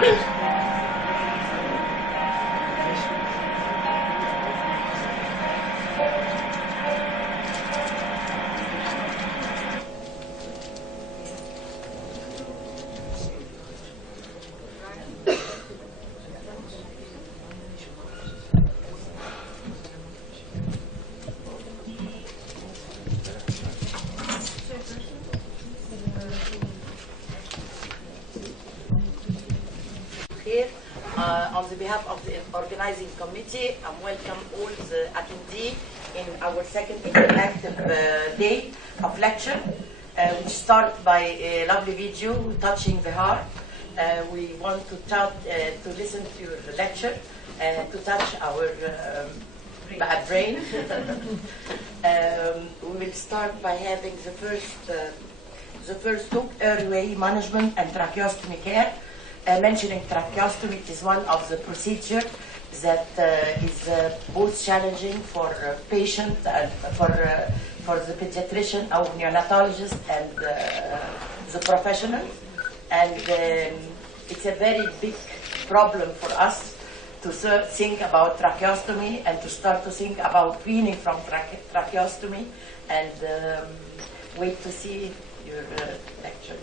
On the behalf of the organizing committee, I welcome all the attendees in our second interactive day of lecture, which starts by a lovely video touching the heart. We want to listen to your lecture, to touch our brain. We will start by having the first talk, Airway Management and Tracheostomy Care. Mentioning tracheostomy is one of the procedures that is both challenging for patient and for the pediatrician or neonatologist and the professional. And it's a very big problem for us to think about tracheostomy and to start to think about weaning from tracheostomy, and wait to see your lecture.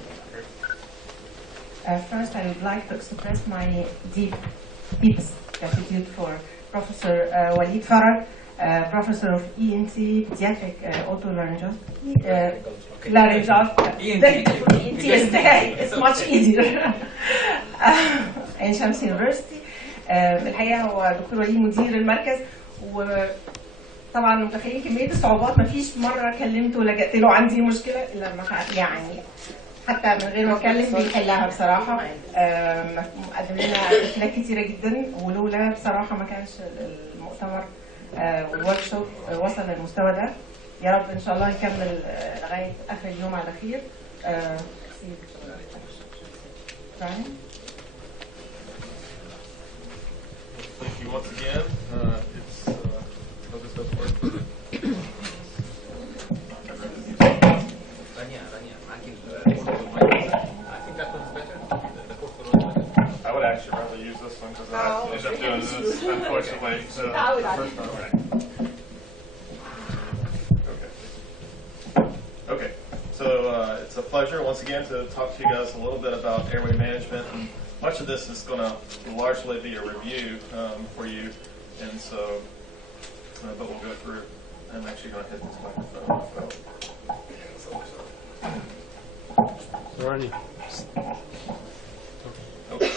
First, I would like to express my deepest gratitude for Professor Walid Farag, Professor of ENT, Pediatric Otolaryngoscopy, Laryngoscope. ENT is much easier. عين شمس يونيفرسيتي. الحقيقة هو دكتور وليد مدير المركز، وطبعا متخيلين كمية الصعوبات. ما فيش مرة كلمته ولجأت له عندي مشكلة إلا لما يعني حتى من غير ما اتكلم بيحلها بصراحه. مقدم لنا رحلات كتيره جدا، ولولا بصراحه ما كانش المؤتمر والورك شوب وصل للمستوى ده. يا رب ان شاء الله يكمل لغايه اخر اليوم على خير. Thank you once again. I would actually rather use this one because I end up doing this, unfortunately. So the first time, right. Okay. So it's a pleasure once again to talk to you guys a little bit about airway management, and much of this is going to largely be a review for you, and so, but we'll go through. I'm actually going to hit this microphone. Ready. Okay.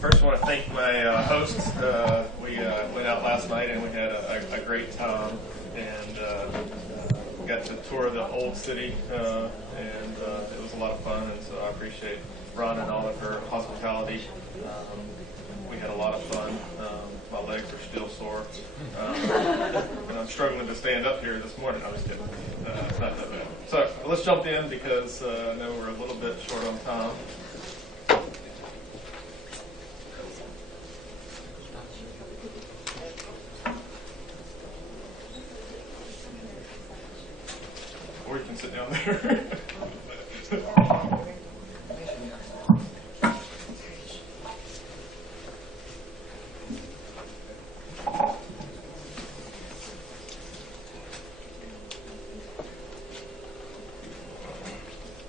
First, I want to thank my hosts. We went out last night and we had a great time, and got to tour the old city, and it was a lot of fun. And so I appreciate Ron and all of her hospitality. We had a lot of fun. My legs are still sore, and I'm struggling to stand up here this morning. I was kidding. It's not that bad. So let's jump in because I know we're a little bit short on time. Or you can sit down there.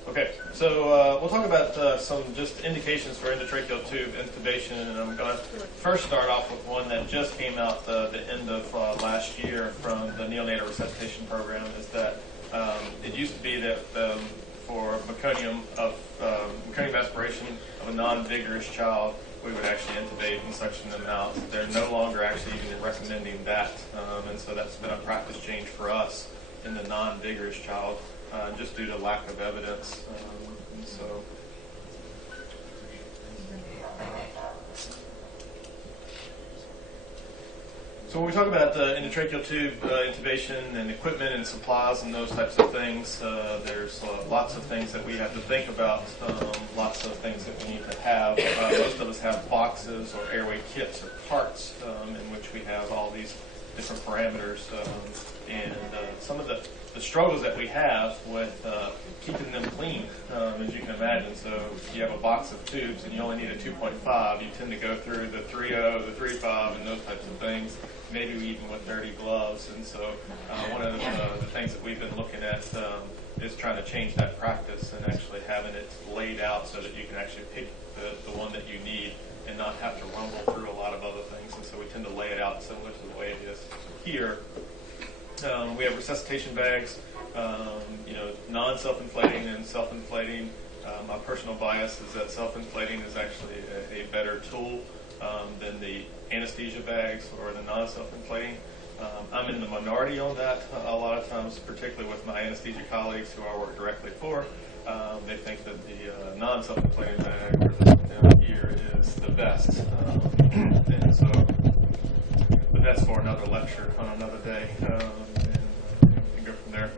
Okay, so we'll talk about some just indications for endotracheal tube intubation, and I'm going to first start off with one that just came out the end of last year from the Neonatal Resuscitation Program. Is that it used to be that for meconium aspiration of a non-vigorous child, we would actually intubate and suction them out. They're no longer actually even recommending that, and so that's been a practice change for us in the non-vigorous child, just due to lack of evidence. And so. So when we talk about endotracheal tube intubation and equipment and supplies and those types of things, there's lots of things that we have to think about, lots of things that we need to have. Most of us have boxes or airway kits or parts in which we have all these different parameters, and some of the struggles that we have with keeping them clean, as you can imagine. So if you have a box of tubes and you only need a 2.5, you tend to go through the 3.0, the 3.5, and those types of things, maybe even with dirty gloves. And so one of the things that we've been looking at is trying to change that practice and actually having it laid out so that you can actually pick the one that you need and not have to rumble through a lot of other things. And so we tend to lay it out similar to the way it is here. We have resuscitation bags, non-self-inflating and self-inflating. My personal bias is that self-inflating is actually a better tool than the anesthesia bags or the non-self-inflating. I'm in the minority on that a lot of times, particularly with my anesthesia colleagues who I work directly for. They think that the non-self-inflating bag, or this one down here, is the best. And so, but that's for another lecture on another day, and go from there.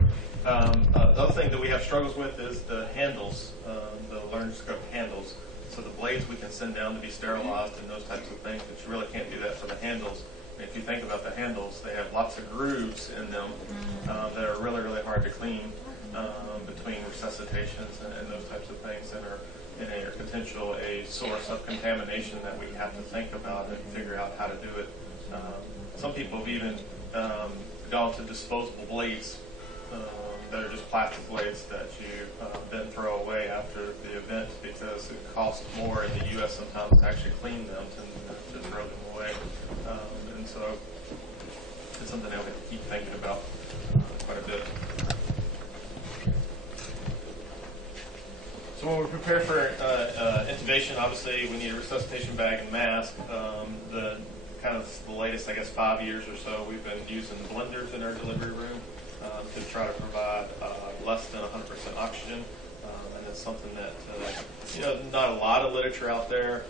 The other thing that we have struggles with is the handles, the Laryngoscope handles. So the blades we can send down to be sterilized and those types of things, but you really can't do that for the handles. If you think about the handles, they have lots of grooves in them that are really, really hard to clean between resuscitations and those types of things, and are potential a source of contamination that we have to think about and figure out how to do it. Some people have even gone to disposable blades that are just plastic blades that you then throw away after the event because it costs more in the U.S. sometimes to actually clean them than to throw them away. And so it's something that we have to keep thinking about quite a bit. So when we prepare for intubation, obviously we need a resuscitation bag and mask. The latest, I guess, 5 years or so, we've been using blenders in our delivery room to try to provide less than 100% oxygen. And it's something that, not a lot of literature out there,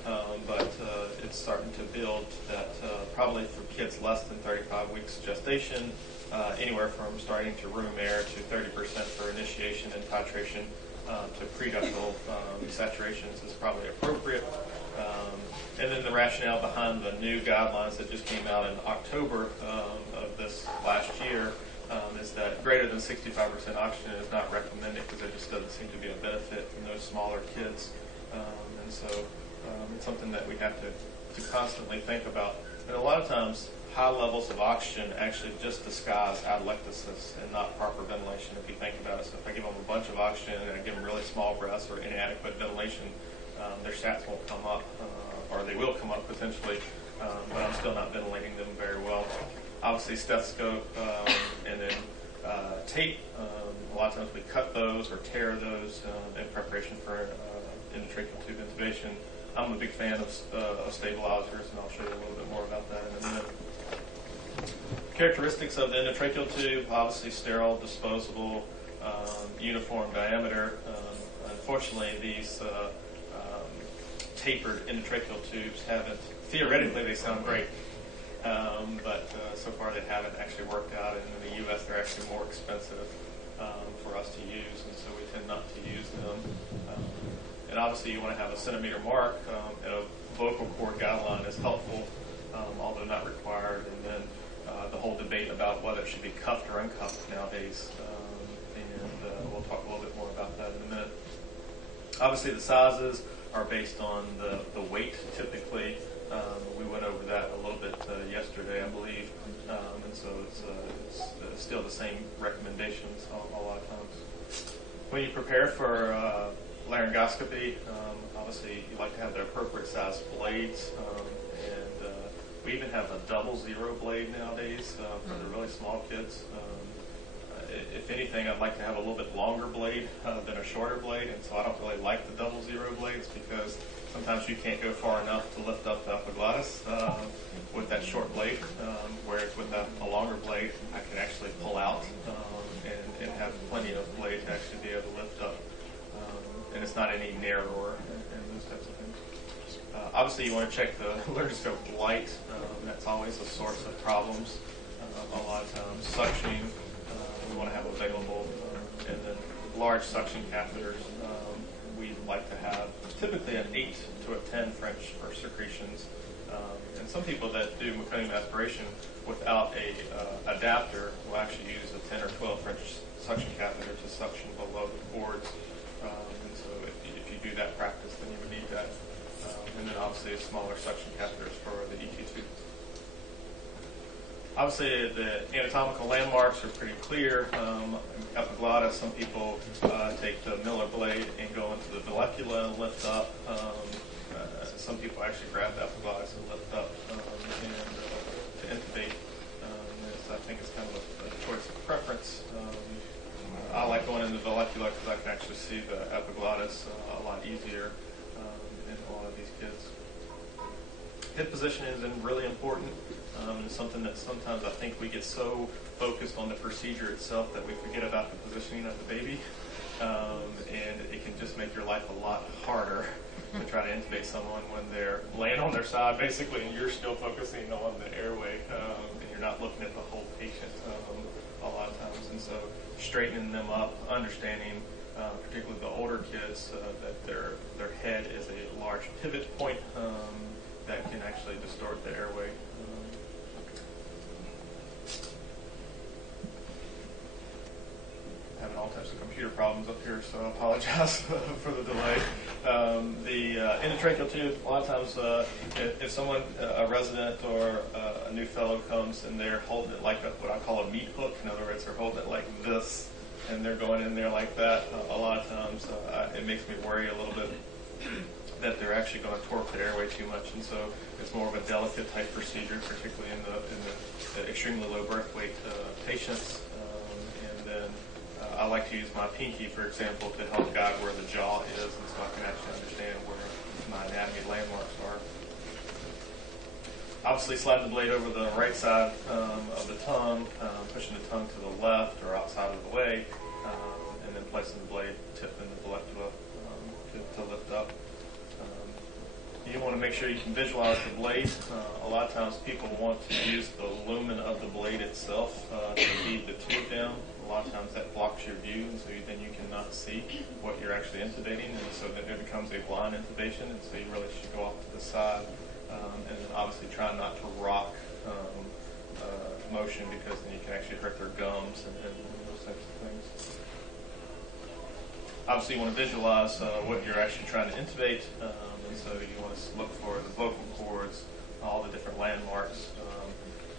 but it's starting to build that probably for kids less than 35 weeks gestation, anywhere from starting to room air to 30% for initiation and titration to preductal saturations is probably appropriate. And then the rationale behind the new guidelines that just came out in October of this last year is that greater than 65% oxygen is not recommended because there just doesn't seem to be a benefit in those smaller kids. And so it's something that we have to constantly think about. And a lot of times, high levels of oxygen actually just disguise atelectasis and not proper ventilation, if you think about it. So if I give them a bunch of oxygen and I give them really small breaths or inadequate ventilation, their sats won't come up, or they will come up potentially, but I'm still not ventilating them very well. Obviously, stethoscope and then tape. A lot of times we cut those or tear those in preparation for endotracheal tube intubation. I'm a big fan of stabilizers, and I'll show you a little bit more about that in a minute. Characteristics of the endotracheal tube: obviously sterile, disposable, uniform diameter. Unfortunately, these tapered endotracheal tubes haven't. Theoretically, they sound great. But so far they haven't actually worked out, and in the U.S. they're actually more expensive for us to use, and so we tend not to use them. And obviously you want to have a centimeter mark, and a vocal cord guideline is helpful, although not required. And then the whole debate about whether it should be cuffed or uncuffed nowadays, and we'll talk a little bit more about that in a minute. Obviously the sizes are based on the weight typically. We went over that a little bit yesterday, I believe, and so it's still the same recommendations a lot of times. When you prepare for laryngoscopy, obviously you like to have the appropriate size blades, and we even have a double zero blade nowadays for the really small kids. If anything, I'd like to have a little bit longer blade than a shorter blade, and so I don't really like the double zero blades because sometimes you can't go far enough to lift up the epiglottis with that short blade, whereas with a longer blade, I can actually pull out and have plenty of blade to actually be able to lift up, and it's not any narrower and those types of things. Obviously, you want to check the laryngoscope light. That's always a source of problems. A lot of times, suctioning we want to have available, and then large suction catheters. We like to have typically an 8 to a 10 French for secretions, And some people that do meconium aspiration without a adapter will actually use a 10 or 12 French suction catheter to suction below the cords. And so if you do that practice, then you would need that. And then obviously smaller suction catheters for the ET tube. Obviously, the anatomical landmarks are pretty clear. Epiglottis, some people take the Miller blade and go into the vallecula and lift up. Some people actually grab the epiglottis and lift up and to intubate. I think it's kind of a choice of preference. I like going in the vallecula because I can actually see the epiglottis a lot easier in a lot of these kids. Hip position is really important. It's something that sometimes I think we get so focused on the procedure itself that we forget about the positioning of the baby. And it can just make your life a lot harder to try to intubate someone when they're laying on their side, basically, and you're still focusing on the airway, and you're not looking at the whole patient a lot of times. And so straightening them up, understanding, particularly the older kids, that their head is a large pivot point that can actually distort the airway. Having all types of computer problems up here, so I apologize for the delay. The endotracheal tube, a lot of times if someone, a resident or a new fellow comes and they're holding it like what I call a meat hook, in other words, they're holding it like this, and they're going in there like that, a lot of times it makes me worry a little bit that they're actually going to torque the airway too much, and so it's more of a delicate type procedure, particularly in the extremely low birth weight patients. And then I like to use my pinky, for example, to help guide where the jaw is, and so I can actually understand where my anatomy landmarks are. Obviously, slide the blade over the right side of the tongue, pushing the tongue to the left or outside of the way, and then placing the blade tip in the vallecula to lift up. You want to make sure you can visualize the blade. A lot of times people want to use the lumen of the blade itself to feed the tube down. A lot of times that blocks your view, and so then you cannot see what you're actually intubating, and so then it becomes a blind intubation, and so you really should go off to the side, and then obviously try not to rock motion, because then you can actually hurt their gums and those types of things. Obviously you want to visualize what you're actually trying to intubate, and so you want to look for the vocal cords, all the different landmarks.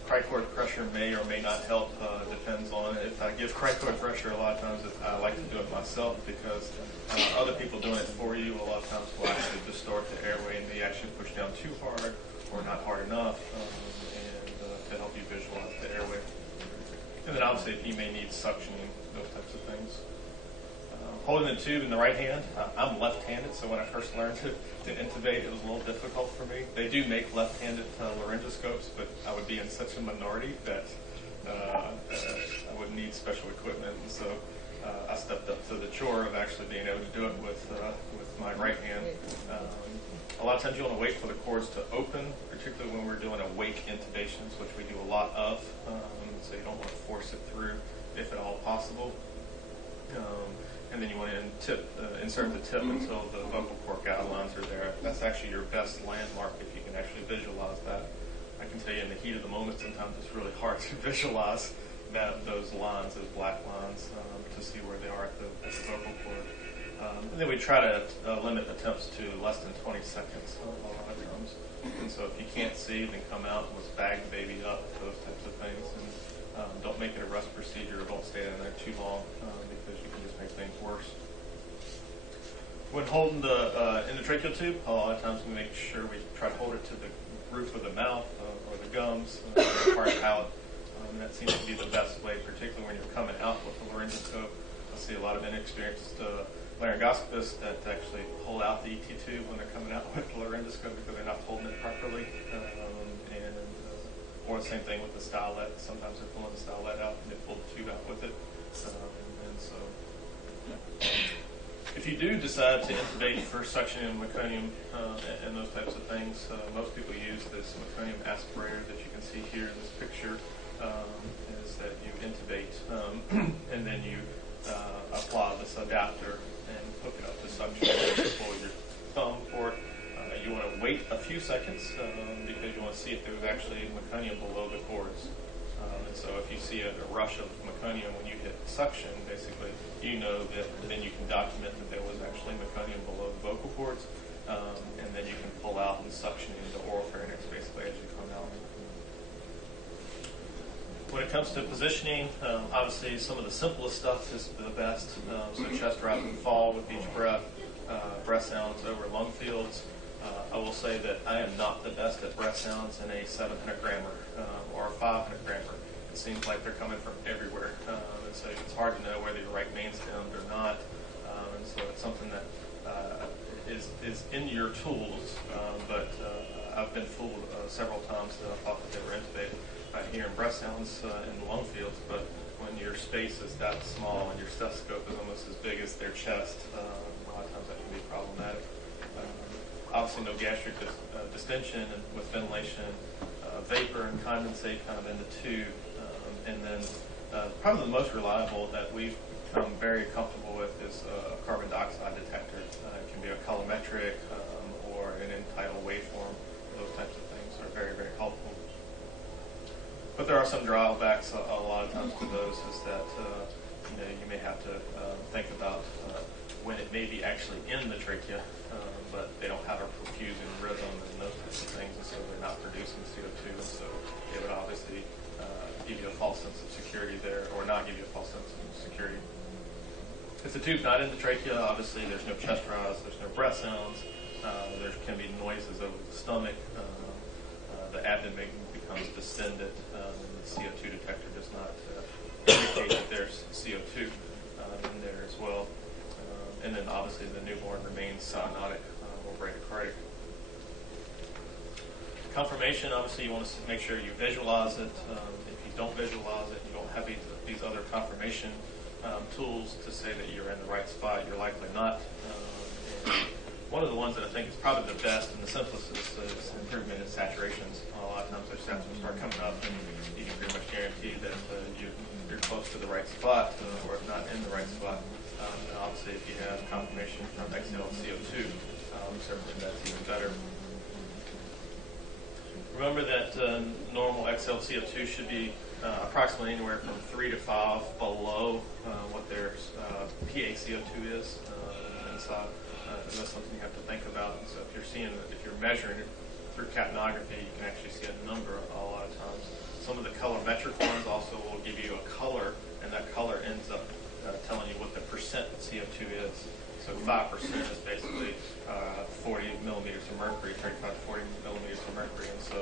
Cricoid pressure may or may not help, depends on it. If I give cricoid pressure, a lot of times I like to do it myself, because other people doing it for you a lot of times will actually distort the airway and may actually push down too hard or not hard enough, and to help you visualize the airway. And then obviously if you may need suctioning, those types of things. Holding the tube in the right hand, I'm left-handed, so when I first learned to intubate, it was a little difficult for me. They do make left-handed laryngoscopes, but I would be in such a minority that I would need special equipment, and so I stepped up to the chore of actually being able to do it with my right hand. A lot of times you want to wait for the cords to open, particularly when we're doing awake intubations, which we do a lot of, so you don't want to force it through if at all possible. And then you want to insert the tip until the vocal cord guidelines are there. That's actually your best landmark if you can actually visualize that. I can tell you in the heat of the moment, sometimes it's really hard to visualize those lines, those black lines, to see where they are at the vocal cord. And then we try to limit attempts to less than 20 seconds a lot of times. And so if you can't see, then come out and let's bag the baby up, those types of things. And don't make it a rush procedure, or don't stay in there too long, because you can just make things worse. When holding the endotracheal tube, a lot of times we make sure we try to hold it to the roof of the mouth or the gums, the hard palate. And that seems to be the best way, particularly when you're coming out with the laryngoscope. I see a lot of inexperienced laryngoscopists that actually pull out the ET tube when they're coming out with the laryngoscope because they're not holding it properly. Or the same thing with the stylet. Sometimes they're pulling the stylet out and they pull the tube out with it. And so, if you do decide to intubate for suction and meconium and those types of things, most people use this meconium aspirator that you can see here in this picture. Is that you intubate and then you apply this adapter and hook it up to suction. You pull your thumb for it. You want to wait a few few seconds because you want to see if there was actually meconium below the cords. And so if you see a rush of meconium when you hit suction, basically, you know that then you can document that there was actually meconium below the vocal cords, and then you can pull out and suction into oropharynx basically as you come out. When it comes to positioning, obviously some of the simplest stuff is the best. So chest rise and fall with each breath, breath sounds over lung fields. I will say that I am not the best at breath sounds in a 700 grammer or a 500 grammer. It seems like they're coming from everywhere, and so it's hard to know whether you're right main stemmed or not. And so it's something that is in your tools, but I've been fooled several times that I thought that they were intubated by hearing breath sounds in the lung fields, but when your space is that small and your stethoscope is almost as big as their chest, a lot of times that can be problematic. Obviously no gastric distension and with ventilation, vapor and condensate kind of in the tube, and then probably the most reliable that we've become very comfortable with is a carbon dioxide detector. It can be a colorimetric or an Untitled waveform. Those types of things are very, very helpful. But there are some drawbacks a lot of times to those is that you may have to think about when it may be actually in the trachea, but they don't have a perfusing rhythm and those types of things, and so they're not producing CO2, and so it would obviously give you a false sense of security there, or not give you a false sense of security. If the tube's not in the trachea, obviously there's no chest rise, there's no breath sounds, there can be noises over the stomach, the abdomen becomes distended, and the CO2 detector does not indicate that there's CO2 in there as well. And then obviously the newborn remains cyanotic or bradycardic. Confirmation, obviously you want to make sure you visualize it. If you don't visualize it, you don't have these other confirmation tools to say that you're in the right spot, you're likely not. And one of the ones that I think is probably the best and the simplest is improvement in saturations. A lot of times their saturations start coming up and you can pretty much guarantee that you're close to the right spot or if not in the right spot. And obviously if you have confirmation from exhale CO2, certainly that's even better. Remember that normal exhaled CO2 should be approximately anywhere from 3 to 5 below what their PaCO2 is inside. That's something you have to think about. So if you're measuring it through capnography, you can actually see a number a lot of times. Some of the colorimetric ones also will give you a color, and that color ends up telling you what the percent CO2 is. So 5% is basically 40 millimeters of mercury, 35 to 40 millimeters of mercury, and so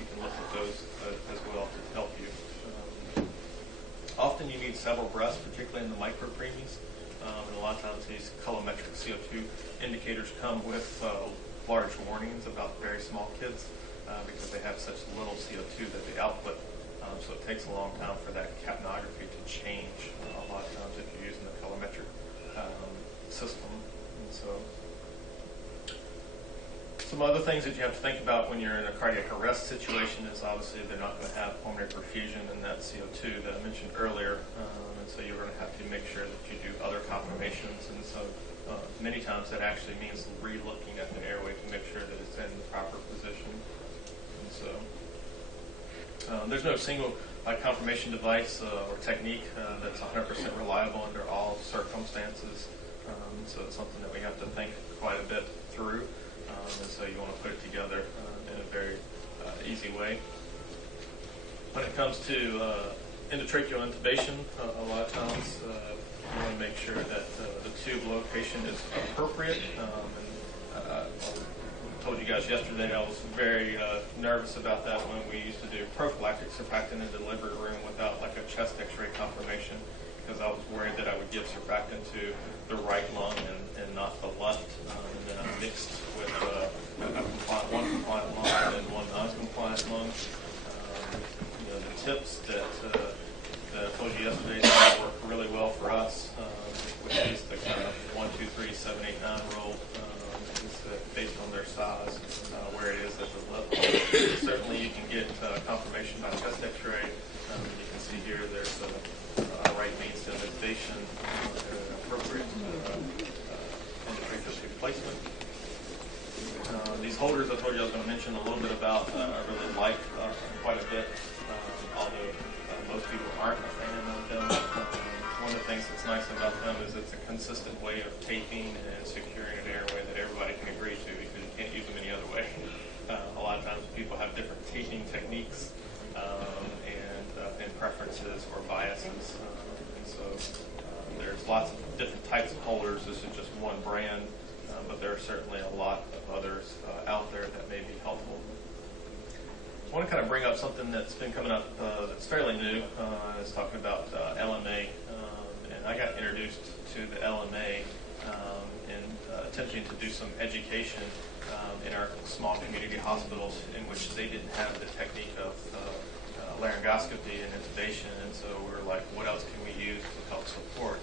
you can look at those as well to help you. Often you need several breaths, particularly in the micropreemies, and a lot of times these colorimetric CO2 indicators come with large warnings about very small kids because they have such little CO2 that they output. So it takes a long time for that capnography to change a lot of times if you're using the colorimetric system. And so some other things that you have to think about when you're in a cardiac arrest situation is obviously they're not going to have pulmonary perfusion in that CO2 that I mentioned earlier. And so you're going to have to make sure that you do other confirmations. And so many times that actually means re-looking at the airway to make sure that it's in the proper position. And so there's no single confirmation device or technique that's 100% reliable under all circumstances. So it's something that we have to think quite a bit through. And so you want to put it together in a very easy way. When it comes to endotracheal intubation, a lot of times you want to make sure that the tube location is appropriate. I told you guys yesterday I was very nervous about that when we used to do prophylactic surfactant in the delivery room without like a chest x-ray confirmation, because I was worried that I would give surfactant to the right lung and not the left. And then I mixed with one compliant lung and one non-compliant lung. The tips that I told you yesterday work really well for us, which is the kind of 1, 2, 3, 7, 8, 9 rule. Based on their size, where it is at the level. Certainly you can get confirmation by chest x-ray. You can see here there's a right main stem intubation, appropriate endotracheal tube placement. These holders I told you I was going to mention a little bit about, I really like quite a bit, although most people aren't a fan of them. One of the things that's nice about them is it's a consistent way of taping and securing an airway that everybody can agree to, because you can't use them any other way. A lot of times people have different taping techniques and preferences or biases. And so there's lots of different types of holders. This is just one brand, but there are certainly a lot of others out there that may be helpful. I want to kind of bring up something that's been coming up that's fairly new. It's talking about LMA, and I got introduced to the LMA in attempting to do some education in our small community hospitals in which they didn't have the technique of laryngoscopy and intubation, and so we were like, what else can we use to help support?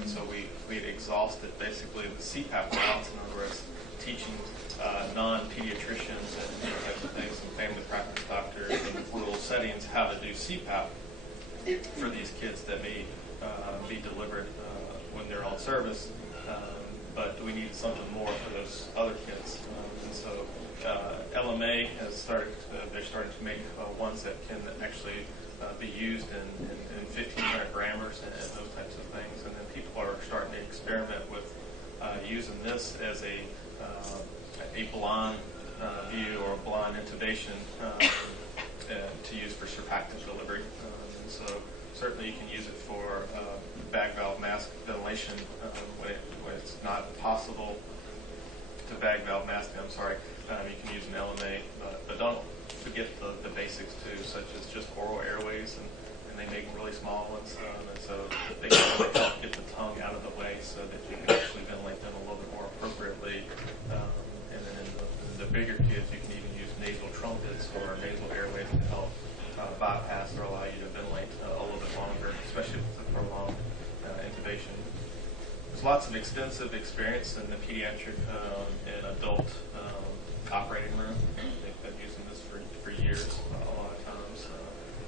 And so we had exhausted basically the CPAP routes, in other words, teaching non-pediatricians and these types of things, and family practice doctors in rural settings how to do CPAP for these kids that may be delivered when they're on service, but we needed something more for those other kids. And so LMA has started, they're starting to make ones that can actually be used in 1,500 grammars and those types of things. And then people are starting to experiment with using this as a blind view or blind intubation to use for surfactant delivery. And so certainly you can use it for bag valve mask ventilation when it's not possible to bag valve mask. You can use an LMA, but don't forget the basics too, such as just oral airways, and they make really small ones, and so they can really help get the tongue out of the way so that you can actually ventilate them a little bit more appropriately. And then in the bigger kids, you can even use nasal trumpets or nasal airways to help bypass or allow you to ventilate a little bit longer, especially if it's a prolonged intubation. There's lots of extensive experience in the pediatric and adult operating room. They've been using this for years, a lot of times.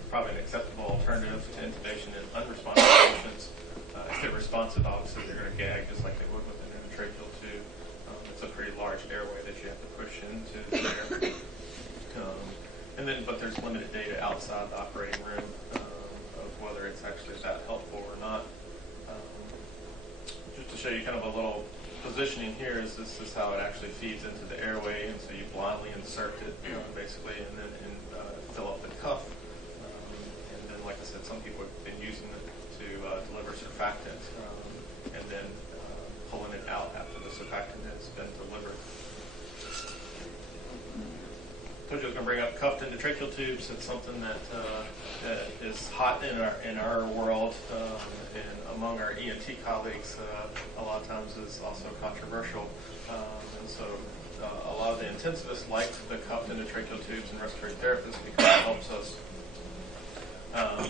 Probably an acceptable alternative to intubation in unresponsive patients. If they're responsive, obviously they're going to gag just like they would with an endotracheal tube. It's a pretty large airway that you have to push into there. But there's limited data outside the operating room of whether it's actually that helpful or not. Just to show you kind of a little positioning here, is this is how it actually feeds into the airway, and so you blindly insert it basically, and then fill up the cuff. And then, like I said, some people have been using it to deliver surfactant, and then pulling it out after the surfactant has been delivered. I told you I was going to bring up cuffed endotracheal tubes. It's something that is hot in our world, and among our ENT colleagues, a lot of times is also controversial. And so a lot of the intensivists like the cuffed endotracheal tubes and respiratory therapists because it helps us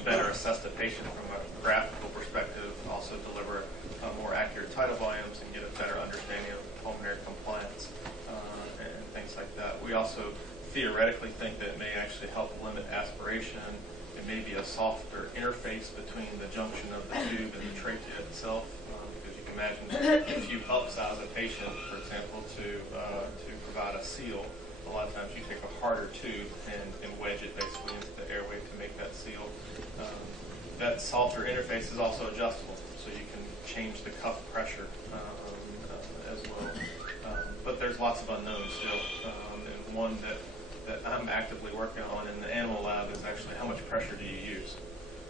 better assess the patient from a graphical perspective, also deliver more accurate tidal volumes and get a better understanding of pulmonary compliance and things like that. We also theoretically think that it may actually help limit aspiration. It may be a softer interface between the junction of the tube and the trachea itself, because you can imagine if you upsize a patient, for example, to provide a seal, a lot of times you take a harder tube and wedge it basically into the airway to make that seal. That softer interface is also adjustable, so you can change the cuff pressure as well. But there's lots of unknowns still, and one that I'm actively working on in the animal lab is actually how much pressure do you use.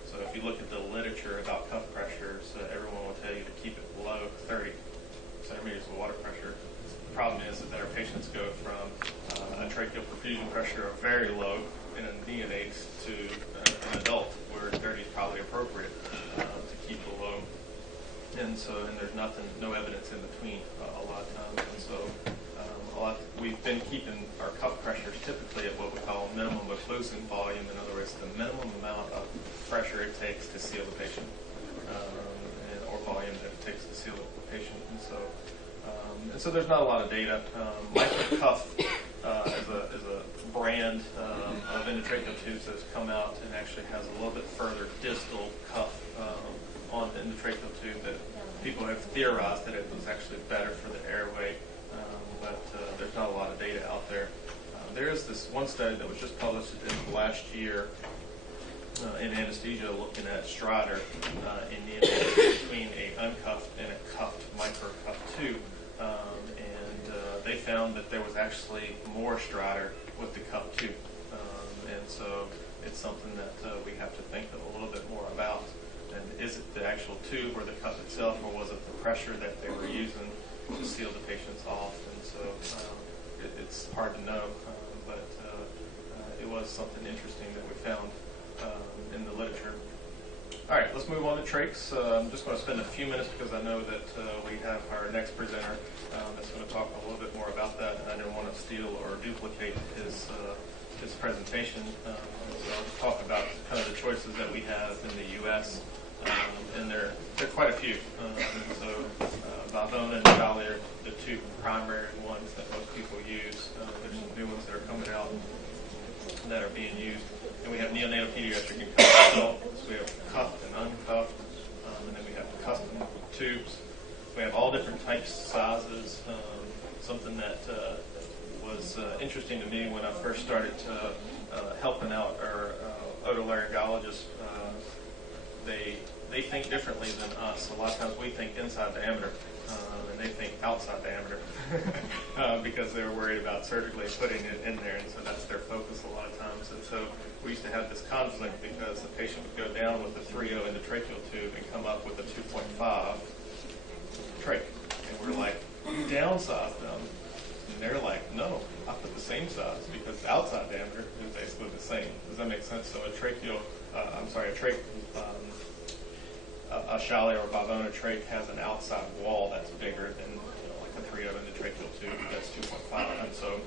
So if you look at the literature about cuff pressures, everyone will tell you to keep it below 30 centimeters of water pressure. The problem is that our patients go from a tracheal perfusion pressure of very low in a neonate to an adult where 30 is probably appropriate to keep below. And there's no evidence in between a lot of times. And so we've been keeping our cuff pressures typically at what we call minimum occlusion volume. In other words, the minimum amount of pressure it takes to seal the patient, or volume that it takes to seal the patient. And so there's not a lot of data. Microcuff is a brand of endotracheal tubes that's come out and actually has a little bit further distal cuff on the endotracheal tube that people have theorized that it was actually better for the airway. but there's not a lot of data out there. There is this one study that was just published in last year in anesthesia looking at stridor in neonates between an uncuffed and a cuffed microcuff tube. They found that there was actually more stridor with the cuff tube. And so it's something that we have to think a little bit more about. And is it the actual tube or the cuff itself, or was it the pressure that they were using to seal the patients off? And so it's hard to know, but it was something interesting that we found in the literature. All right, let's move on to trachs. I'm just going to spend a few minutes because I know that we have our next presenter that's going to talk a little bit more about that, and I didn't want to steal or duplicate his presentation. So I'll talk about kind of the choices that we have in the U.S., and there are quite a few. So Valvona and Valley are the two primary ones that most people use. There's some new ones that are coming out that are being used. And we have neonatal, pediatric, and cuffed adults. We have cuffed and uncuffed, and then we have custom tubes. We have all different types, sizes. Something that was interesting to me when I first started helping out our otolaryngologists. They think differently than us. A lot of times we think inside diameter, and they think outside diameter because they were worried about surgically putting it in there, and so that's their focus a lot of times. And so we used to have this conflict because the patient would go down with a 3.0 endotracheal tube and come up with a 2.5 trach. And we're like, you downsize them. And they're like, no, I put the same size because the outside diameter is basically the same. Does that make sense? So a Shalley or Valvona trach has an outside wall that's bigger than like a 3.0 endotracheal tube that's 2.5. And so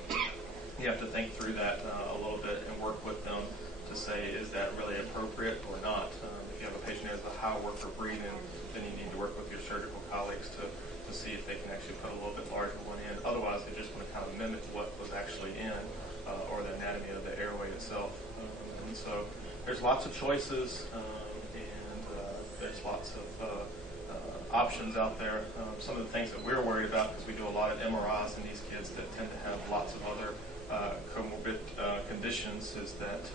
you have to think through that a little bit and work with them to say, is that really appropriate or not? If you have a patient who has a high work for breathing, then you need to work with your surgical colleagues to see if they can actually put a little bit larger one in. Otherwise, they're just going to kind of mimic what was actually in or the anatomy of the airway itself. And so there's lots of choices, and there's lots of options out there. Some of the things that we're worried about, because we do a lot of MRIs in these kids that tend to have lots of other comorbid conditions, is that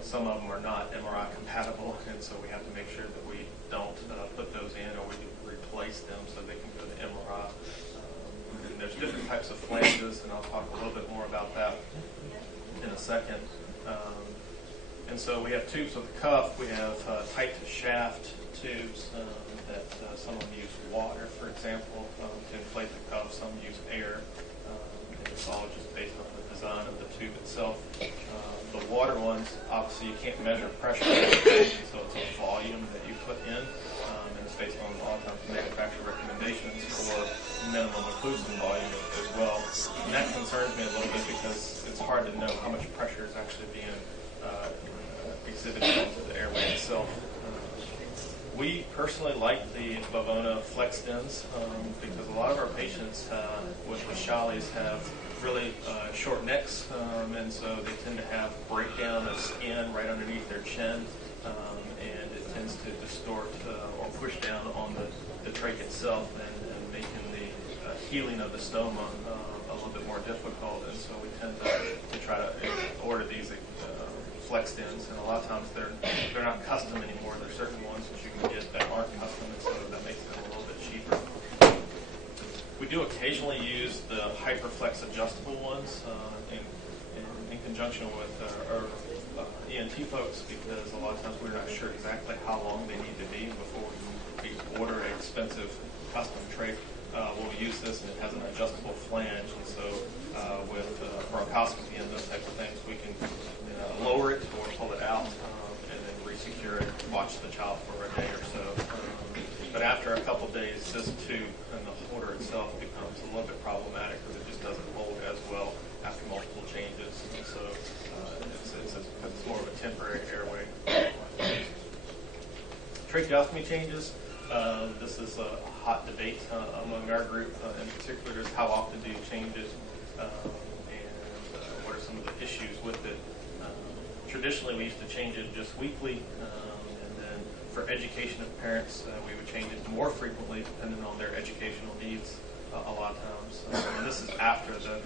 some of them are not MRI compatible, and so we have to make sure that we don't put those in, or we replace them so they can go to MRI. And there's different types of flanges, and I'll talk a little bit more about that in a second. And so we have tubes with the cuff. We have tight shaft tubes that some of them use water, for example, to inflate the cuff. Some use air. And it's all just based on the design of the tube itself. The water ones, obviously, you can't measure pressure, so it's a volume that you put in, and it's based on a lot of times manufacturer recommendations for minimum occlusion volume as well. And that concerns me a little bit because it's hard to know how much pressure is actually being exhibited onto the airway itself. We personally like the Valvona flex ends because a lot of our patients with the Shalleys have really short necks, and so they tend to have breakdown of skin right underneath their chin, and it tends to distort or push down on the trach itself and making the healing of the stoma a little bit more difficult. And so we tend to try to order these flex ends, and a lot of times they're not custom anymore. There's certain ones that you can get that aren't custom, and so that makes them a little bit cheaper. We do occasionally use the HyperFlex adjustable ones in conjunction with our ENT folks, because a lot of times we're not sure exactly how long they need to be before we order an expensive custom trach. We'll use this, and it has an adjustable flange, and so with bronchoscopy and those types of things, we can lower it or pull it out and then re-secure it, watch the child for a day or so. But after a couple days, this tube and the holder itself becomes a little bit problematic because it just doesn't hold as well after multiple changes. And so it's more of a temporary airway. Tracheostomy changes. This is a hot debate among our group in particular, is how often do you change it, and what are some of the issues with it. Traditionally, we used to change it just weekly, and then for education of parents, we would change it more frequently depending on their educational needs. a lot of times. And this is after the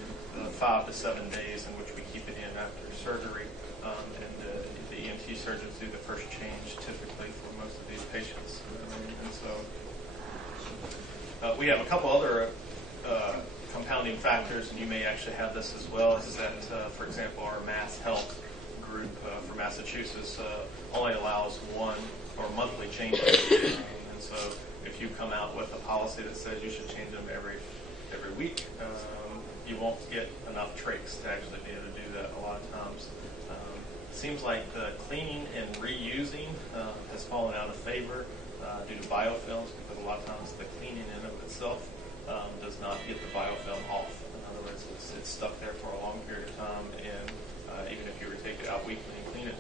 5 to 7 days in which we keep it in after surgery. And the ENT surgeons do the first change typically for most of these patients. And so we have a couple other compounding factors, and you may actually have this as well, is that, for example, our Mass Health group for Massachusetts only allows one or monthly changes. And so if you come out with a policy that says you should change them every week, you won't get enough trachs to actually be able to do that a lot of times. It seems like the cleaning and reusing has fallen out of favor due to biofilms, because a lot of times the cleaning in of itself does not get the biofilm off. In other words, it's stuck there for a long period of time, and even if you were to take it out weekly and clean it,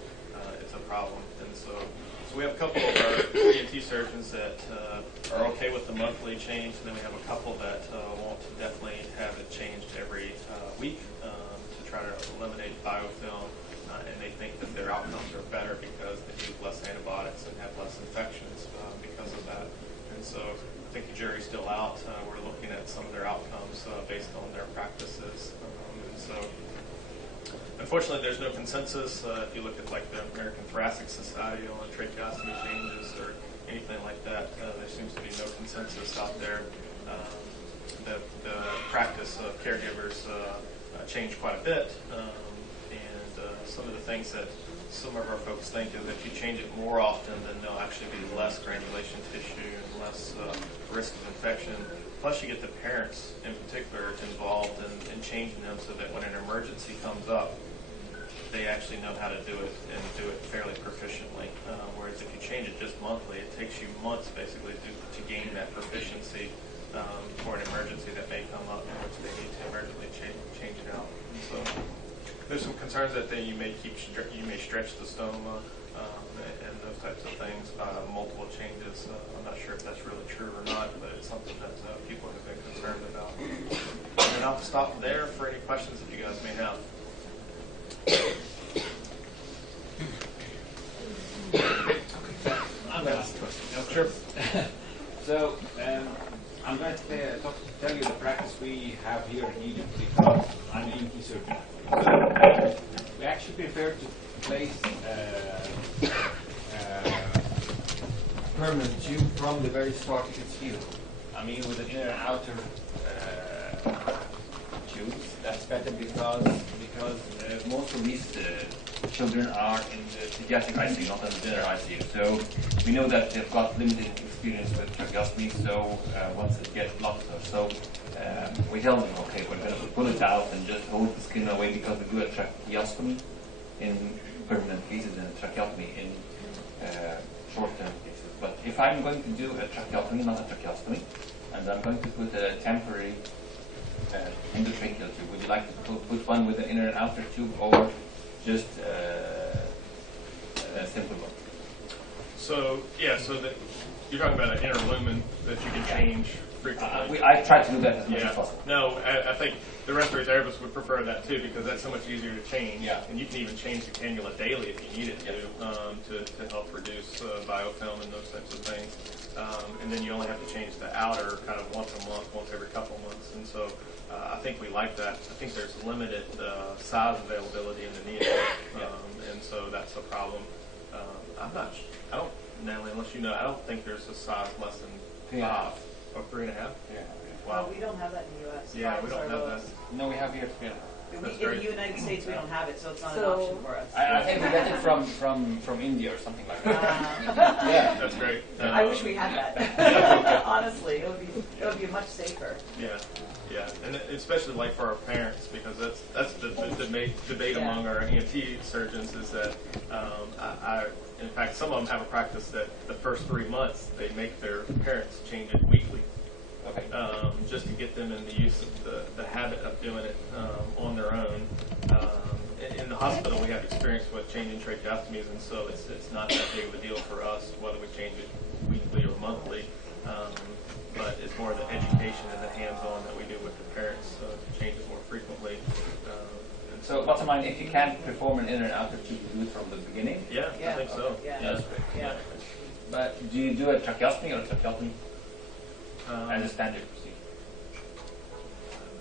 it's a problem. And so we have a couple of our ENT surgeons that are okay with the monthly change, and then we have a couple that want to definitely have it changed every week to try to eliminate biofilm, and they think that their outcomes are better because they use less antibiotics and have less infections because of that. And so I think the jury's still out. We're looking at some of their outcomes based on their practices. And so unfortunately, there's no consensus. If you look at like the American Thoracic Society on tracheostomy changes or anything like that, there seems to be no consensus out there. The practice of caregivers changed quite a bit, and some of the things that some of our folks think is if you change it more often, then there'll actually be less granulation tissue and less risk of infection. Plus, you get the parents in particular involved in changing them so that when an emergency comes up, they actually know how to do it and do it fairly proficiently. Whereas if you change it just monthly, it takes you months basically to gain that proficiency for an emergency that may come up in which they need to emergently change it out. And so there's some concerns that you may stretch the stoma and those types of things by multiple changes. I'm not sure if that's really true or not, but it's something that people have been concerned about. And I'll stop there for any questions that you guys may have. I'm going to ask a question. Sure. So, I'm going to tell you the practice we have here in Egypt because I'm an ENT surgeon. So, we actually prefer to place permanent tube from the very start of its heal. I mean, with an inner and outer tubes. That's better because most of these children are in the pediatric ICU, not in the general ICU. So we know that they've got limited experience with tracheostomy, so once it gets blocked or so, we tell them, okay, we're going to pull it out and just hold the skin away because we do a tracheostomy in permanent cases and a tracheotomy in short-term cases. But if I'm going to do a tracheotomy, not a tracheostomy, and I'm going to put a temporary endotracheal tube, would you like to put one with an inner and outer tube, or just a simple one? So yeah, so that you're talking about an inner lumen that you can change frequently. I try to do that as much as possible. No, I think the respiratory therapist would prefer that too, because that's so much easier to change. Yeah. And you can even change the cannula daily if you need it to help reduce biofilm and those types of things. And then you only have to change the outer kind of once a month, once every couple months. And so I think we like that. I think there's limited size availability in the neonatal, and so that's a problem. I don't, Natalie, unless you know, I don't think there's a size less than 5 or 3.5. Yeah. Wow. We don't have that in the U.S. Yeah, we don't have that. No, we have here 3.5. In the United States, we don't have it, so it's not an option for us. I think we get it from India or something like that. Yeah, that's great. I wish we had that. Honestly, it would be much safer. Yeah, and especially like for our parents, because that's the debate among our ENT surgeons is that in fact, some of them have a practice that the first 3 months they make their parents change it weekly. Okay. Just to get them in the use of the habit of doing it on their own. In the hospital, we have experience with changing tracheostomies, and so it's not that big of a deal for us whether we change it weekly or monthly. But it's more the education and the hands-on that we do with the parents to change it more frequently. So, bottom line, if you can't perform an inner and outer tube, do it from the beginning? Yeah, I think so. Yeah. That's great. Yeah. But do you do a tracheostomy or a tracheotomy as a standard procedure?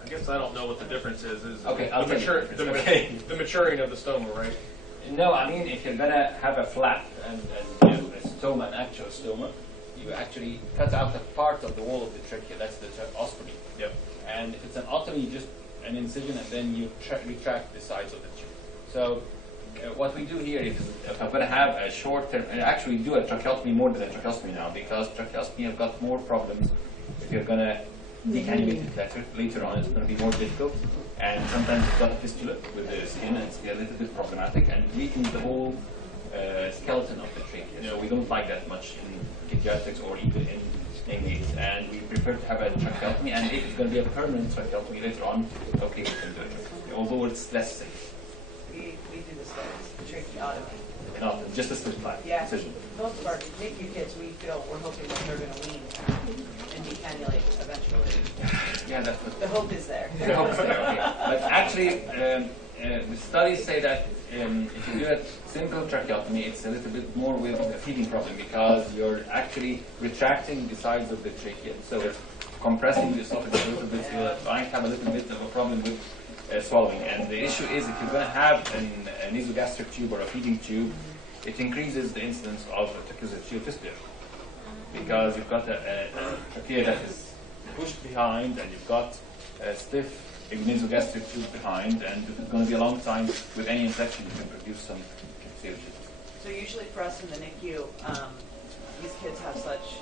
I guess I don't know what the difference is. Okay, I'll tell you. The maturing of the stoma, right? No, I mean, if you're going to have a flap and do a stoma, an actual stoma, you actually cut out a part of the wall of the trachea. That's the tracheostomy. Yep. And if it's an otomy, just an incision, and then you retract the sides of the tube. So what we do here is, if I'm going to have a short-term, and actually do a tracheotomy more than a tracheostomy now, because tracheostomy have got more problems. If you're going to decannulate it later on, it's going to be more difficult. And sometimes it's got a fistula with the skin, and it's a little bit problematic, and weakens the whole skeleton of the trachea. So we don't like that much in pediatrics or even in neonates, and we prefer to have a tracheotomy. And if it's going to be a permanent tracheotomy later on, okay, we can do it, although it's less safe. We do the studies, the tracheotomy. Not just a split flap. Yeah. Incision. Most of our NICU kids, we're hoping that they're going to wean and decannulate eventually. Yeah, that's The hope is there. the hope is there. Okay. But actually, the studies say that if you do a simple tracheotomy, it's a little bit more with a feeding problem, because you're actually retracting the sides of the trachea. So it's compressing the esophagus a little bit, so you might have a little bit of a problem with swallowing. And the issue is, if you're going to have a nasogastric tube or a feeding tube, it increases the incidence of tracheostomy fistula, because you've got a trachea that is pushed behind, and you've got a stiff nasogastric tube behind, and it's going to be a long time. With any infection, you can produce some serious issues. So usually for us in the NICU, these kids have such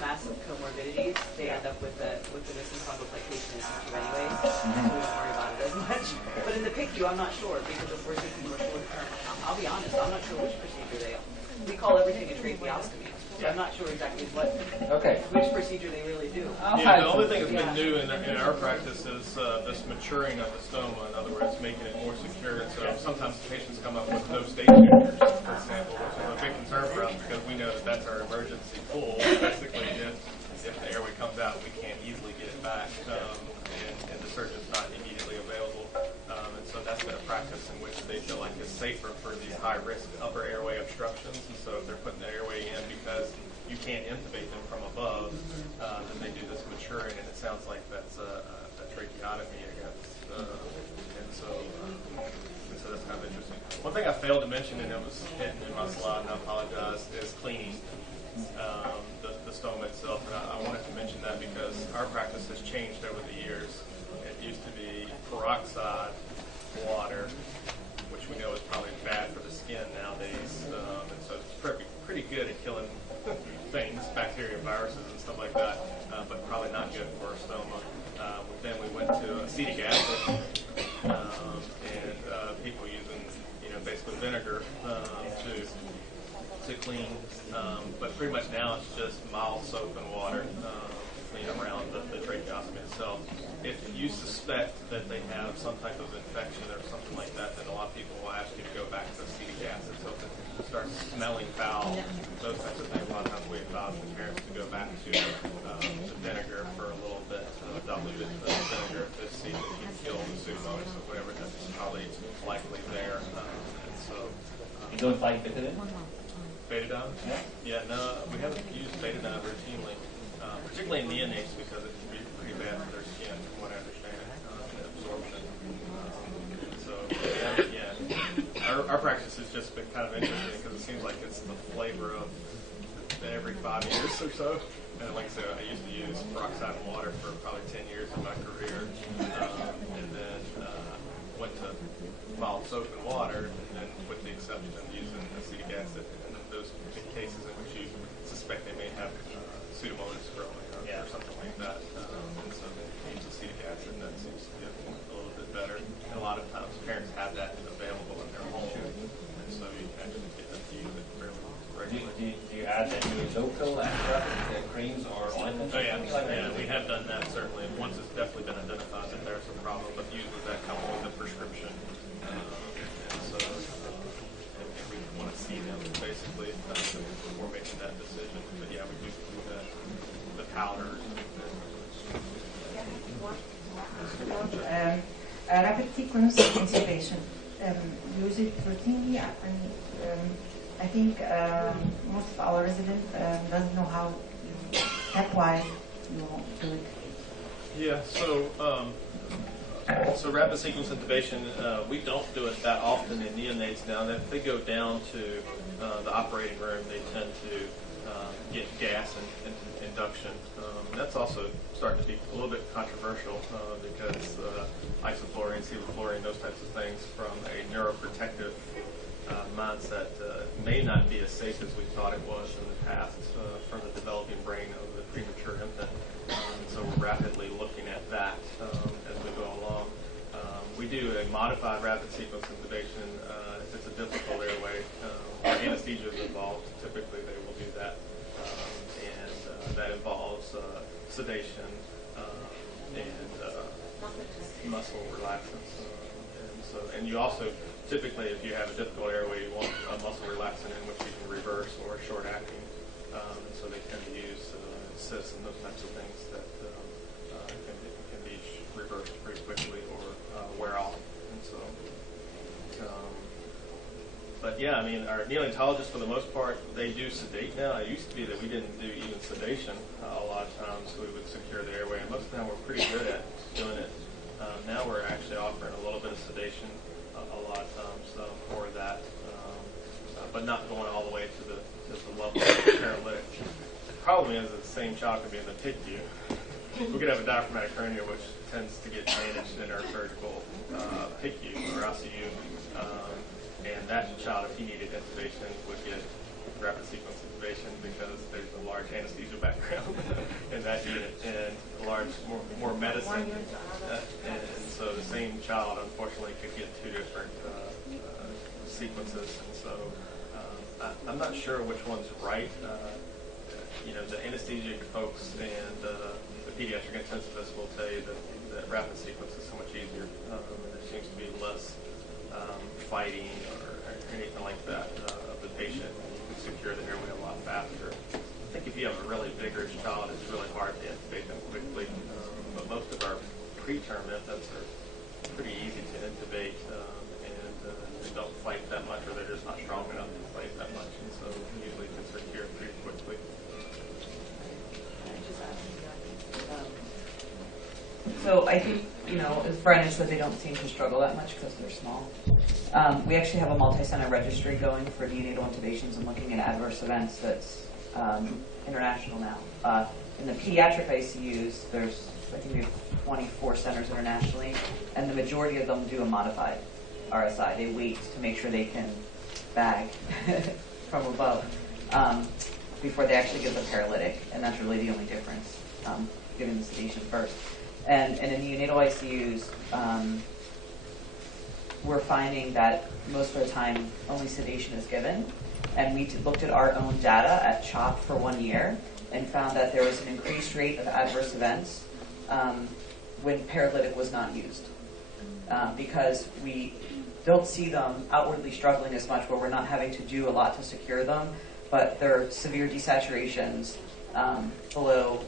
massive comorbidities, they end up with the missing fundoplication in situ anyways, so we don't worry about it as much. But in the PICU, I'm not sure, because if we're thinking more short term, I'll be honest, I'm not sure which procedure we call everything a tracheostomy. So I'm not sure exactly which procedure they really do. Yeah, the only thing that's been new in our practice is this maturing of the stoma. In other words, making it more secure. And so sometimes patients come up with no stage tumors, for example, which is a big concern for us, because we know that that's our emergency pull. Basically, if the airway comes out, we can't easily get it back, and the surgeon's not immediately available. And so that's been a practice in which they feel like it's safer for these high-risk upper airway obstructions. And so if they're putting the airway in because you can't intubate them from above, then they do this maturing, and it sounds like that's a tracheotomy, I guess. And so that's kind of interesting. One thing I failed to mention, and it was hidden in my slide, and I apologize, is cleaning the stoma itself. And I wanted to mention that because our practice has changed over the years. It used to be peroxide water, which we know is probably bad for the skin nowadays, and so it's pretty good at killing things, bacteria, viruses, and stuff like that, but probably not good for a stoma. Then we went to acetic acid, and people using, basically vinegar to clean, but pretty much now it's just mild soap and water to clean around the tracheostomy itself. If you suspect that they have some type of infection or something like that, then a lot of people will ask you to go back to acetic acid. So if it starts smelling foul, those types of things, a lot of times we advise the parents to go back to the vinegar for a little bit, diluted vinegar, to see if it can kill the pseudomonas or whatever that's probably likely there. And so, you don't like betadine? Betadine? Yeah, no, we haven't used betadine routinely, particularly in neonates, because it can be pretty bad for their skin, from what I understand, absorption. So, our practice has just been kind of interesting, because it seems like it's the flavor of every 5 years or so. And like I said, I used to use peroxide and water for probably 10 years of my career, and then went to mild soap and water, and then with the exception of using acetic acid in those cases in which you suspect they may have pseudomonas growing or something like that. And so they use acetic acid, and that seems to be a little bit better. And a lot of times parents have that available in their home, and so you can actually get them to use it fairly regularly. Do you add any local antibiotic creams or ointments? Oh yeah, we have done that certainly. Once it's definitely been identified that there's a problem, but usually that comes with a prescription. And so we want to see them basically before making that decision. But yeah, we do the powders. Rapid sequence intubation. Use it routinely, and I think most of our residents doesn't know how stepwise you do it. Yeah, so So rapid sequence intubation, we don't do it that often in neonates now. If they go down to the operating room, they tend to get gas and induction. That's also starting to be a little bit controversial because isoflurane, sevoflurane, those types of things from a neuroprotective mindset may not be as safe as we thought it was in the past from the developing brain of the premature infant. So we're rapidly looking at that as we go along. We do a modified rapid sequence intubation if it's a difficult airway. Anesthesia is involved. Typically they will do that. And that involves sedation and muscle relaxants. And you also, typically if you have a difficult airway, you want a muscle relaxant in which you can reverse or short acting. And so they tend to use cysts and those types of things that can be reversed pretty quickly or wear off. And so, but yeah, I mean, our neonatologists for the most part, they do sedate now. It used to be that we didn't do even sedation a lot of times, so we would secure the airway, and most of the time we're pretty good at doing it. Now we're actually offering a little bit of sedation a lot of times for that, but not going all the way to the level of paralytic. The problem is that the same child can be in the PICU. We could have a diaphragmatic hernia, which tends to get managed in our surgical PICU or ICU, and that child, if he needed intubation, would get rapid sequence intubation because there's a large anesthesia background in that unit and a large more medicine, and so the same child unfortunately could get two different sequences, and so I'm not sure which one's right. You know, the anesthesia folks and the pediatric intensivists will tell you that rapid sequence is so much easier, and there seems to be less fighting or anything like that of the patient. You can secure the airway a lot faster. I think if you have a really vigorous child, it's really hard to intubate them quickly. But most of our preterm infants are pretty easy to intubate, and they don't fight that much, or they're just not strong enough to fight that much, and so usually can secure pretty quickly. So I think, you know, as Brian said, they don't seem to struggle that much because they're small. We actually have a multi-center registry going for neonatal intubations and looking at adverse events that's international now. In the pediatric ICUs, I think we have 24 centers internationally, and the majority of them do a modified RSI. They wait to make sure they can bag from above before they actually give the paralytic, and that's really the only difference, giving the sedation first. And in neonatal ICUs, we're finding that most of the time only sedation is given. And we looked at our own data at CHOP for 1 year and found that there was an increased rate of adverse events when paralytic was not used. Because we don't see them outwardly struggling as much, where we're not having to do a lot to secure them, but there are severe desaturations below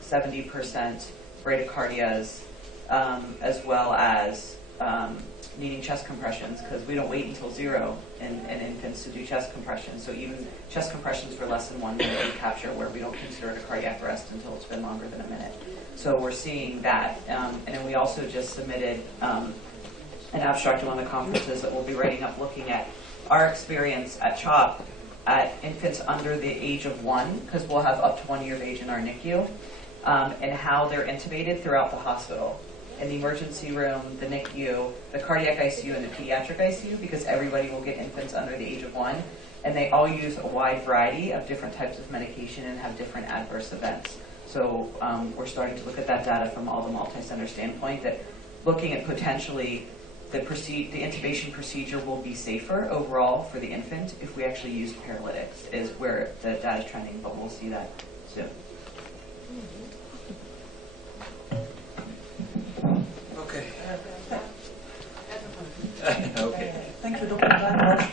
70%, bradycardias, as well as needing chest compressions, because we don't wait until 0 in infants to do chest compressions. So even chest compressions for less than 1 minute we capture, where we don't consider it a cardiac arrest until it's been longer than a minute. So we're seeing that. And then we also just submitted an abstract to one of the conferences that we'll be writing up, looking at our experience at CHOP at infants under the age of 1, because we'll have up to 1 year of age in our NICU, and how they're intubated throughout the hospital. In the emergency room, the NICU, the cardiac ICU, and the pediatric ICU, because everybody will get infants under the age of 1, and they all use a wide variety of different types of medication and have different adverse events. So we're starting to look at that data from all the multi-center standpoint, that looking at potentially the intubation procedure will be safer overall for the infant if we actually use paralytics, is where the data is trending, but we'll see that soon. Okay. Okay. Thank you, Dr. Brian Walsh.